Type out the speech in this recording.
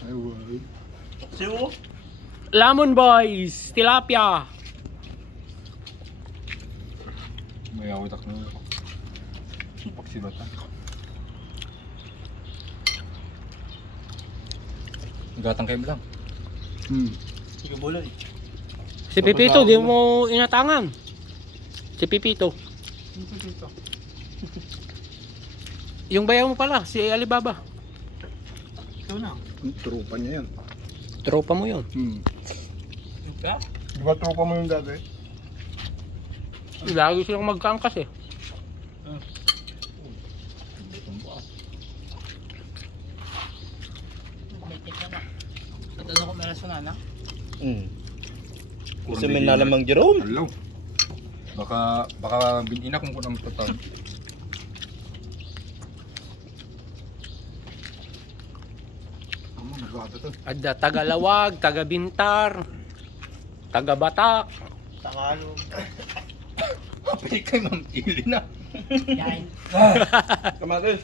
Ay, wala. Siyo? Lamon boys, tilapia. May awit ako na. Pagsibata. Gatang kayo lang. Sige, bulan. Si Pipito, di mo inatangan. Si Pipito. Yung bayaw mo pala, si Alibaba. Ito na. Tropa niya yan. Tropa mo yun. Ka? Di ba tropa mo yung dati? Lagi silang magkaangkas eh. Ito na ko meron sa nana. Gusto mo na lamang Jerome? Hello. Baka binina kung kunang total. Ada Tagalawag, Taga-Bintar, Taga-Batak. Tagalog. Pwede kayo mamili na. Yan. Kamatis.